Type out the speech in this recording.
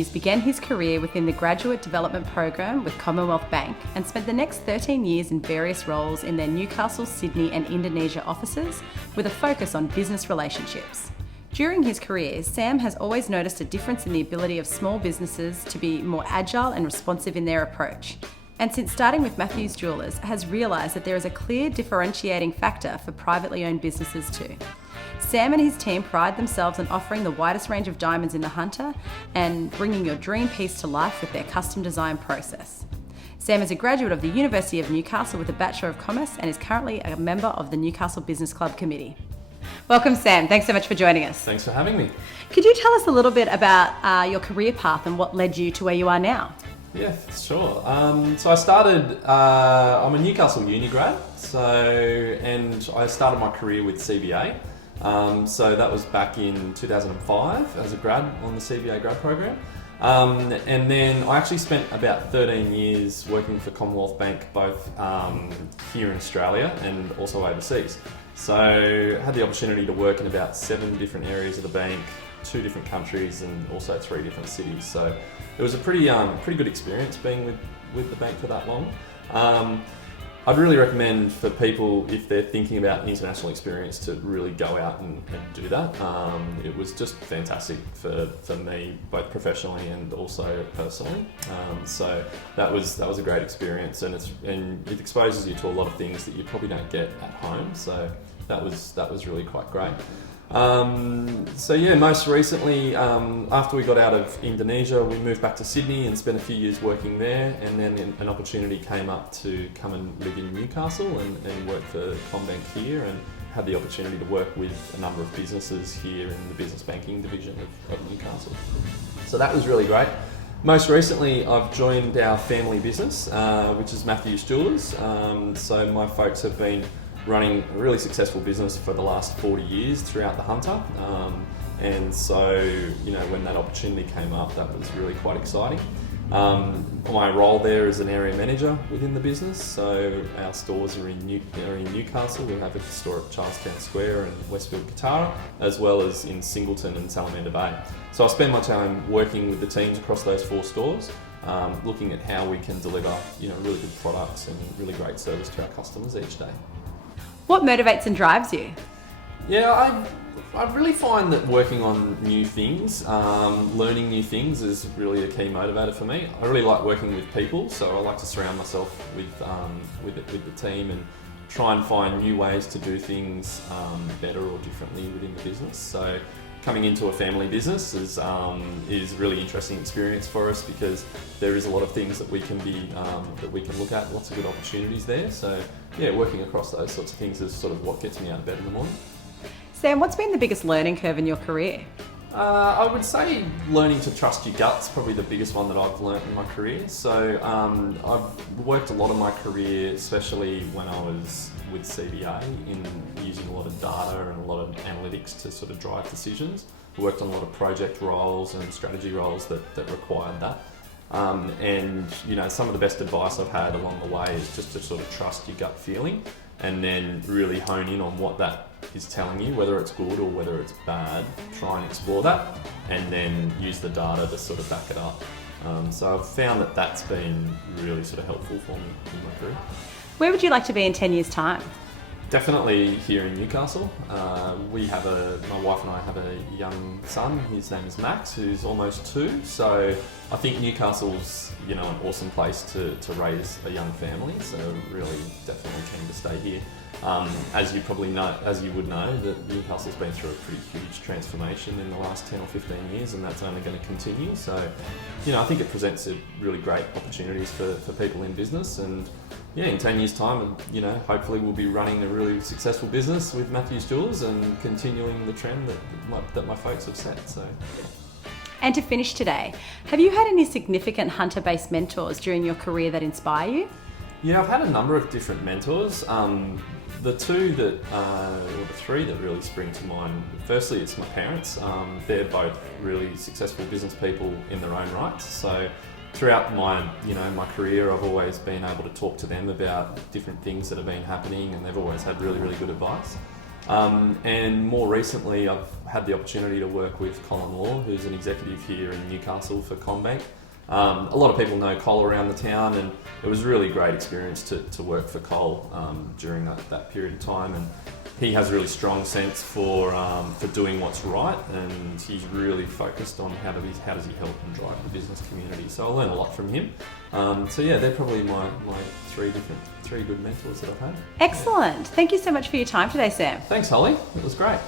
Matthews began his career within the Graduate Development Program with Commonwealth Bank and spent the next 13 years in various roles in their Newcastle, Sydney and Indonesia offices with a focus on business relationships. During his career, Sam has always noticed a difference in the ability of small businesses to be more agile and responsive in their approach. And since starting with Matthews Jewellers, has realised that there is a clear differentiating factor for privately owned businesses too. Sam and his team pride themselves on offering the widest range of diamonds in the Hunter and bringing your dream piece to life with their custom design process. Sam is a graduate of the University of Newcastle with a Bachelor of Commerce and is currently a member of the Newcastle Business Club Committee. Welcome, Sam. Thanks so much for joining us. Thanks for having me. Could you tell us a little bit about your career path and what led you to where you are now? Yeah, sure. So I started, I'm a Newcastle uni grad, and I started my career with CBA. So that was back in 2005 as a grad on the CBA grad program. And then I actually spent about 13 years working for Commonwealth Bank, both here in Australia and also overseas. So I had the opportunity to work in about 7 different areas of the bank, 2 different countries and also 3 different cities. So it was a pretty good experience being with the bank for that long. I'd really recommend for people, if they're thinking about international experience, to really go out and do that. It was just fantastic for me, both professionally and also personally. So that was a great experience, and it exposes you to a lot of things that you probably don't get at home. So that was really quite great. So yeah, most recently, after we got out of Indonesia, we moved back to Sydney and spent a few years working there, and then an opportunity came up to come and live in Newcastle and work for CommBank here, and had the opportunity to work with a number of businesses here in the business banking division of Newcastle. So that was really great. Most recently, I've joined our family business, which is Matthews Jewellers. So my folks have been running a really successful business for the last 40 years throughout the Hunter. And so, when that opportunity came up, that was really quite exciting. My role there is an area manager within the business. So our stores are in Newcastle. We have a store at Charlestown Square and Westfield Katara, as well as in Singleton and Salamander Bay. So I spend my time working with the teams across those 4 stores, looking at how we can deliver, really good products and really great service to our customers each day. What motivates and drives you? Yeah, I really find that working on new things, learning new things is really a key motivator for me. I really like working with people, so I like to surround myself with the team and try and find new ways to do things better or differently within the business. So coming into a family business is a really interesting experience for us, because there is a lot of things that we can look at, lots of good opportunities there. So yeah, working across those sorts of things is sort of what gets me out of bed in the morning. Sam, what's been the biggest learning curve in your career? I would say learning to trust your gut's probably the biggest one that I've learnt in my career. So I've worked a lot of my career, especially when I was with CBA, in using a lot of data and a lot of analytics to sort of drive decisions. I worked on a lot of project roles and strategy roles that required that. And some of the best advice I've had along the way is just to sort of trust your gut feeling, and then really hone in on what that is telling you, whether it's good or whether it's bad. Try and explore that, and then use the data to sort of back it up. So I've found that that's been really sort of helpful for me in my career. Where would you like to be in 10 years' time? Definitely here in Newcastle. My wife and I have a young son. His name is Max, who's almost 2. So I think Newcastle's an awesome place to raise a young family. So really, definitely keen to stay here. As you would know, that Newcastle's been through a pretty huge transformation in the last 10 or 15 years, and that's only going to continue. So, I think it presents really great opportunities for people in business, and yeah, in 10 years' time, hopefully we'll be running a really successful business with Matthews Jewellers and continuing the trend that my folks have set. So. Yeah. And to finish today, have you had any significant Hunter-based mentors during your career that inspire you? Yeah, I've had a number of different mentors. The 3 that really spring to mind. Firstly, it's my parents. They're both really successful business people in their own right. So throughout my career, I've always been able to talk to them about different things that have been happening, and they've always had really, really good advice. And more recently, I've had the opportunity to work with Colin Law, who's an executive here in Newcastle for CommBank. A lot of people know Cole around the town, and it was a really great experience to work for Cole during that period of time. And he has a really strong sense for doing what's right, and he's really focused on how does he help and drive the business community. So I learned a lot from him. So yeah, they're probably my three good mentors that I've had. Excellent. Thank you so much for your time today, Sam. Thanks, Holly. It was great.